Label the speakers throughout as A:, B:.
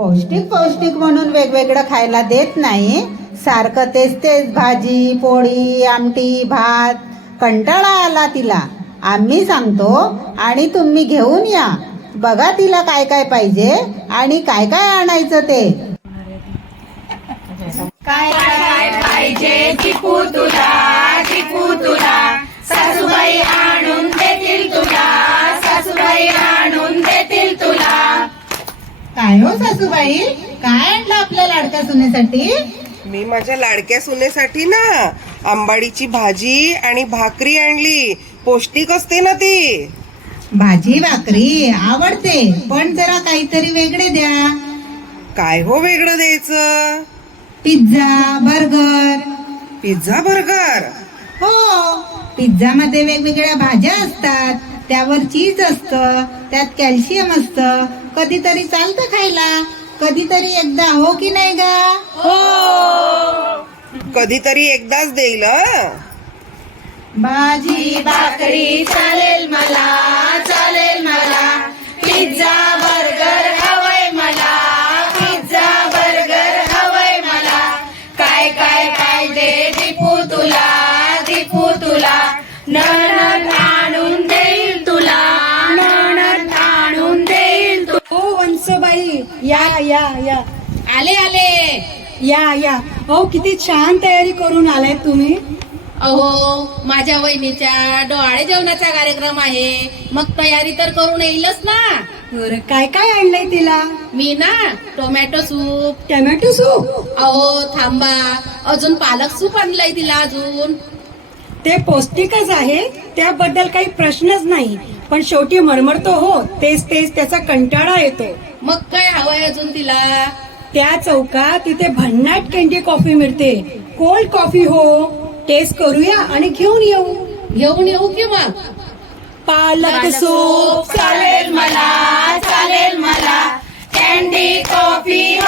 A: पौष्टिक पौष्टिक म्हणून वेगवेगळं खायला देत नाही सारखं तेच तेच भाजी पोळी आमटी भात कंटाळा आला तिला आम्ही सांगतो आणि तुम्ही घेऊन या बघा तिला काय काय पाहिजे आणि काय काय आणायचं ते
B: काय काय पाहिजे
A: काय सा हो सासूबाई काय आणलं आपल्या लाडक्या सुनेसाठी
C: मी माझ्या लाडक्या सुनेसाठी ना आंबाडीची भाजी आणि भाकरी आणली पौष्टिक असते ना ती
A: भाजी भाकरी आवडते पण जरा काहीतरी वेगळे द्या
C: काय हो वेगळं द्यायचं
A: पिझ्झा बर्गर
C: पिझ्झा बर्गर
A: हो पिझ्झा मध्ये वेगवेगळ्या वेग वेग भाज्या असतात त्यावर चीज असत त्यात कॅल्शियम असतं कधीतरी चालतं खायला कधीतरी एकदा हो की नाही
B: हो
C: कधीतरी एकदाच देईल
B: भाजी बाकरी चालेल मला
A: या या या आले आले या या ओ किती छान तयारी करून आलाय तुम्ही
D: अहो माझ्या वहिनीच्या डोळे जेवणाचा कार्यक्रम आहे मग तयारी तर करून येईलच ना
A: काय काय आणलंय तिला
D: मी ना टोमॅटो सूप
A: टोमॅटो सूप
D: अहो थांबा अजून पालक सूप आणलाय तिला अजून
A: ते पौष्टिकच आहे त्याबद्दल काही प्रश्नच नाही पण शेवटी मरमरतो हो तेच तेच त्याचा कंटाळा येतो
D: मग काय हवाय
A: त्या चौकात तिथे भन्नाट कॅन्डी कॉफी मिळते कोल्ड कॉफी हो टेस्ट करूया आणि घेऊन येऊ
D: घेऊन येऊ किंवा
B: पालक सूप चालेल मला चालेल मला कॅन्डी कॉफी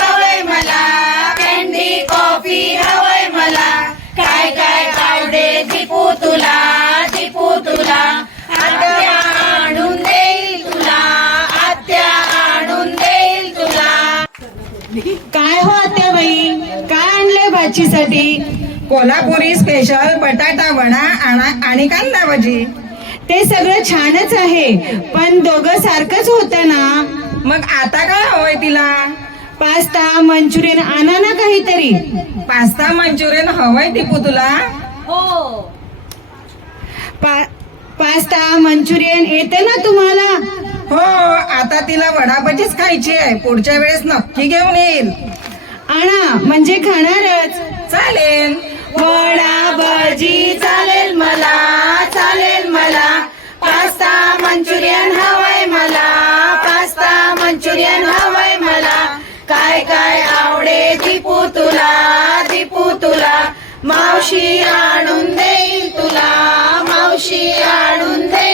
A: साठी
C: कोल्हापुरी स्पेशल बटाटा वडा आणि कांदा भाजी
A: ते सगळं छानच आहे पण दोघ
C: मग आता काय हो तिला
A: पास्ता मंचुरियन आणा ना काहीतरी
C: पास्ता मंचुरियन हवं आहे तुला
D: हो
A: पा, पास्ता मंचुरियन येते ना तुम्हाला
C: हो आता तिला वडा भाजीच खायची आहे पुढच्या वेळेस नक्की घेऊन येईल
A: आणा म्हणजे खाणारच
C: चालेल
B: वडा भाजी चालेल मला चालेल मला पास्ता मंचुरियन हवाय मला पास्ता मंचुरियन हवाय मला काय काय आवडे दिपू तुला दिपू तुला मावशी आणून देईल तुला मावशी आणून देईल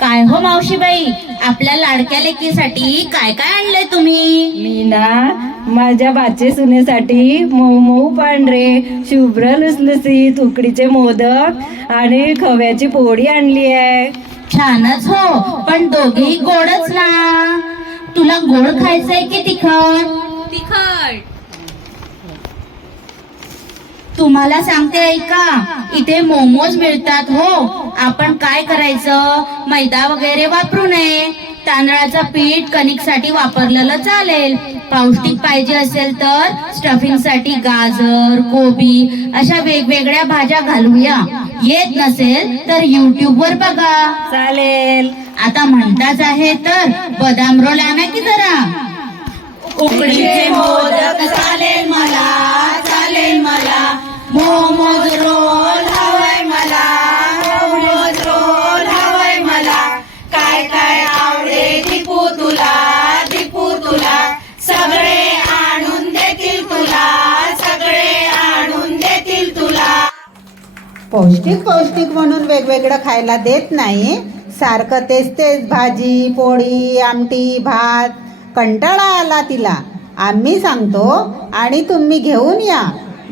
D: काय हो मावशी बाई आपल्या लाडक्या लेकीसाठी काय काय आणलंय तुम्ही
E: मी ना माझ्या बाजे सुनेसाठी मऊ मऊ पांढरे शुभ्र लुसलुसी तुकडीचे मोदक आणि खव्याची पोळी आणली आहे
D: छानच हो पण दोघी गोडच ना तुला गोड खायचंय कि तिखट
F: तिखट
D: तुम्हाला सांगते ऐका इथे मोमोज मिळतात हो आपण काय करायचं मैदा वगैरे वापरू नये तांदळाचा पीठ कणिक साठी वापरलेलं चालेल पौष्टिक पा। पाहिजे असेल तर स्टफिंग साठी गाजर कोबी अशा वेगवेगळ्या भाज्या घालूया येत नसेल तर युट्यूब वर बघा
E: चालेल
D: आता म्हणताच आहे तर बदाम रोल की जरा
B: उकडीचे मोदक चालेल मला पौष्टिक
A: पौष्टिक म्हणून वेगवेगळं खायला देत नाही सारखं तेच तेच भाजी पोळी आमटी भात कंटाळा आला तिला आम्ही सांगतो आणि तुम्ही घेऊन या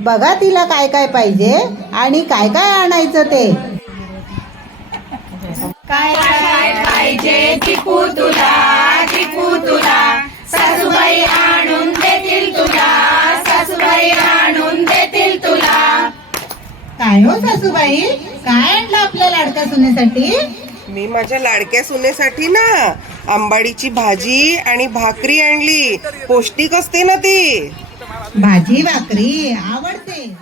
A: बघा तिला काय काय पाहिजे आणि काय काय आणायचं
B: ते काय
A: हो सासूबाई काय आणलं आपल्या लाडक्या सुन्यासाठी
C: मी माझ्या लाडक्या सुनेसाठी ना आंबाडीची भाजी आणि भाकरी आणली पौष्टिक असते ना ती
A: भाजी भाकरी आवडते